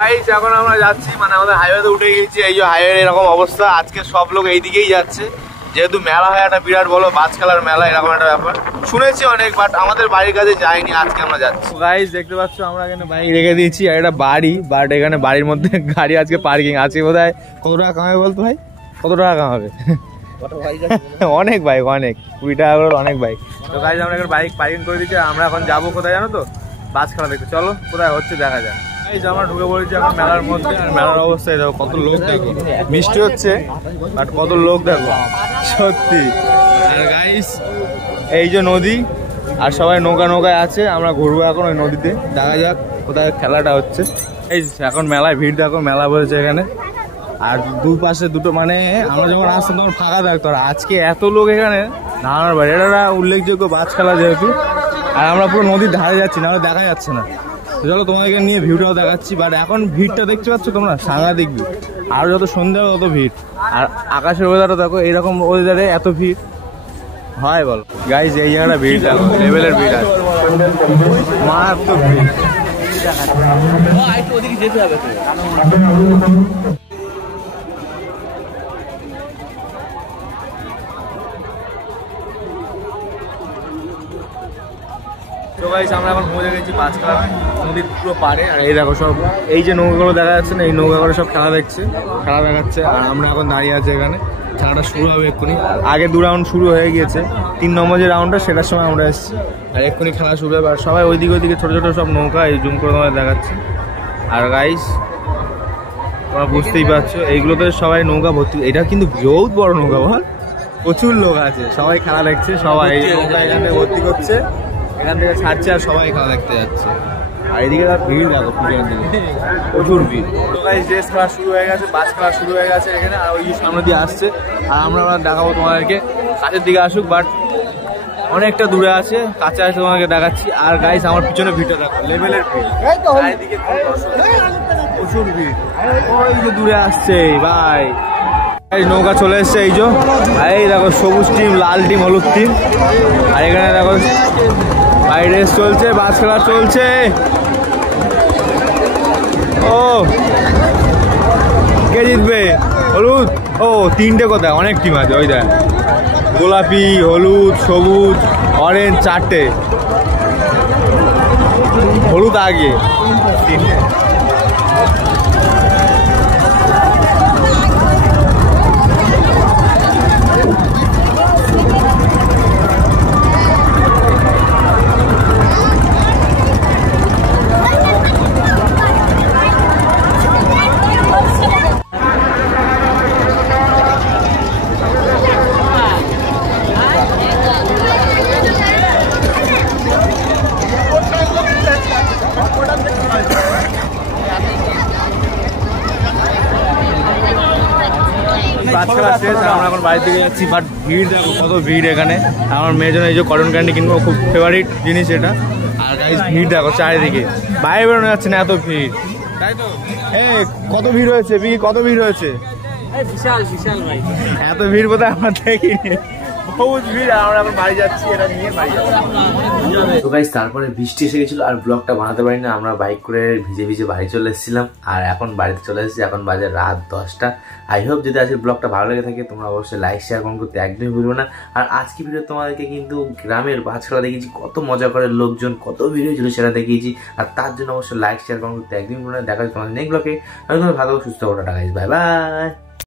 Guys এখন আমরা যাচ্ছি, মানে আমাদের হাইওয়েতে উঠে গেছি। এই যে হাইওয়ে এরকম অবস্থা, আজকে সব লোক এইদিকেই যাচ্ছে, যেহেতু মেলা হয় একটা বিরাট বড় বাজ খেলার মেলা, এরকম একটা ব্যাপার শুনেছি অনেক, বাট আমাদের বাড়ির কাছে যাইনি, আজকে আমরা যাচ্ছি। গাইস দেখতে পাচ্ছ আমরা এখানে বাইক রেখে দিয়েছি, আর এটা বাড়ি, বাট এখানে বাড়ির মধ্যে গাড়ি আজকে পার্কিং আছে। বোধহয় কত টাকা কামাবে বলতো ভাই, কত টাকা কামাবে? অনেক বাইক, অনেক 20 টাকা করে অনেক বাইক। তো গাইস আমরা এখন বাইক পার্কিং করে দিচ্ছি, আমরা এখন যাবো কোথায় জানো তো, বাজ খেলা দেখতে। চলো কোথায় হচ্ছে দেখা যায়। আমরা ঢুকে পড়েছি এখন মেলার মধ্যে, আর মেলার অবস্থায় দেখো কত লোক, দেখো বৃষ্টি হচ্ছে বাট কত লোক দেখো সত্যি। আর গাইস এই যে নদী, আর সবাই নৌকায় আছে, আমরা ঘুরবো এখন ওই নদীতে, দেখা যাক কোথায় খেলাটা হচ্ছে। এই এখন মেলায় ভিড় দেখো, মেলা বলছে এখানে, আর দুপাশে দুটো, মানে আমরা যখন আসতাম তখন ফাঁকা থাকতো, আর আজকে এত লোক এখানে দাঁড়ানোর বাড়ি। এটা উল্লেখযোগ্য বাজ খেলা যেহেতু, আর আমরা পুরো নদীর ধারে যাচ্ছি, না দেখা যাচ্ছে না। চলো তোমাদেরকে নিয়ে ভিউটাও দেখাচ্ছি, বাট এখন ভিড়টা দেখতে পাচ্ছ তোমরা, সাংঘাতিক ভিড়। আর যত সন্ধ্যা তত ভিড়, আর আকাশের ওয়েদারটা দেখো, এইরকম ওয়েদারে এত ভিড় হয় বলো? গাইস এই জায়গাটা ভিড় দেখো, লেভেলের ভিড় আছে, মারাত্মক ভিড়। তো গাইস আমরা এখন পৌঁছে গেছি বাজ খেলা নদীর পুরো পাড়ে, আর এই দেখো সব এই যে নৌকাগুলো দেখা যাচ্ছে না, এই নৌকাগুলো সব খেলা দেখছে, খেলা দেখাচ্ছে, আর আমরা এখন দাঁড়িয়ে আছি এখানে। খেলাটা শুরু হবে এক্ষুনি, আগে 2 রাউন্ড শুরু হয়ে গিয়েছে, 3 নম্বর যে রাউন্ডটা সেটার সময় আমরা এসেছি, আর এক্ষুনি খেলা শুরু হবে। আর সবাই ওইদিকে ছোটো ছোটো সব নৌকা, এই জুম করে তোমাদের দেখাচ্ছে। আর গাইস তোমরা বুঝতেই পারছো, এইগুলোতে সবাই নৌকা ভর্তি, এটা কিন্তু বহুত বড় নৌকা, বল প্রচুর লোক আছে, সবাই খেলা দেখছে, সবাই নৌকা এখানে ভর্তি করছে, এখান থেকে ছাড়ছে, আর সবাই খেলা দেখতে যাচ্ছে। আর এদিকে ভিড় দেখো, পুজোর দিকে প্রচুর ভিড়। তো গাইস রেস খেলা শুরু হয়ে গেছে, বাজ খেলা শুরু হয়ে গেছে এখানে, আর ওই সামনে দিয়ে আসছে, আর আমরা দেখাবো তোমাদেরকে, কাছের দিকে আসুক, বাট অনেকটা দূরে আছে, কাছে আসে তোমাকে দেখাচ্ছি। আর গাইস আমার পিছনে ভিড়টা দেখো, লেভেলের ভিড়, চারিদিকে প্রচুর ভিড়, ওই যে দূরে আসছে ভাই। নৌকা চলে এসছে, এই যে এই দেখো সবুজ টিম, লাল টিম, হলুদ টিম, আর এখানে দেখো ভাই রেস চলছে, বাজ খেলা চলছে। ও কে জিতবে? হলুদ? ও 3টে কোথায়, অনেক টিম আছে, ওই দেখ গোলাপি, হলুদ, সবুজ, অরেঞ্জ, 4টে, হলুদ আগে 3টে। বাজ খেলা শেষ, আমরা এখন বাড়ির দিকে যাচ্ছি, বাট ভিড় দেখো কত ভিড় এখানে। আমার মেয়ের জন্য এই যে কটন ক্যান্ডি কিনবো, খুব ফেভারিট জিনিস এটা। আর গাইস ভিড় দেখো চারিদিকে, বাইরে বেরোনো যাচ্ছে না, এত ভিড়, তাই তো? কত ভিড় হয়েছে বিকি, কত ভিড় হয়েছে? বিশাল বিশাল ভাই, এত ভিড় বোধহয় আমরা দেখিনি, বহুত ভিড়। আমরা এখন বাড়ি যাচ্ছি, এটা নিয়ে বাড়ি যাচ্ছি। তো গাইস তারপরে বৃষ্টি এসে গেছিল, আর ব্লগটা বানাতে পারি না, আমরা বাইক করে ভিজে ভিজে বাড়ি চলে এসেছিলাম, আর এখন বাড়িতে চলে এসেছি, এখন বাজে রাত 10টা। আই হোপ যদি আজকের ব্লগটা ভালো লেগে থাকে তোমরা অবশ্যই লাইক শেয়ার কমেন্ট করতে একদমই ভুলবে না। আর আজকে ভিডিও তোমাদেরকে কিন্তু গ্রামের বাজ খেলা দেখিয়েছি, কত মজা করে লোকজন, কত ভিড় হয়েছিল সেটা দেখিয়েছি, আর তার জন্য অবশ্যই লাইক শেয়ার কমেন্ট করতে একদমই ভুলবে না। দেখা যাচ্ছে তোমাদের নেক্সট ব্লগে। আমি তোমাদের ভালো সুস্থ টাকা, বাই বাই।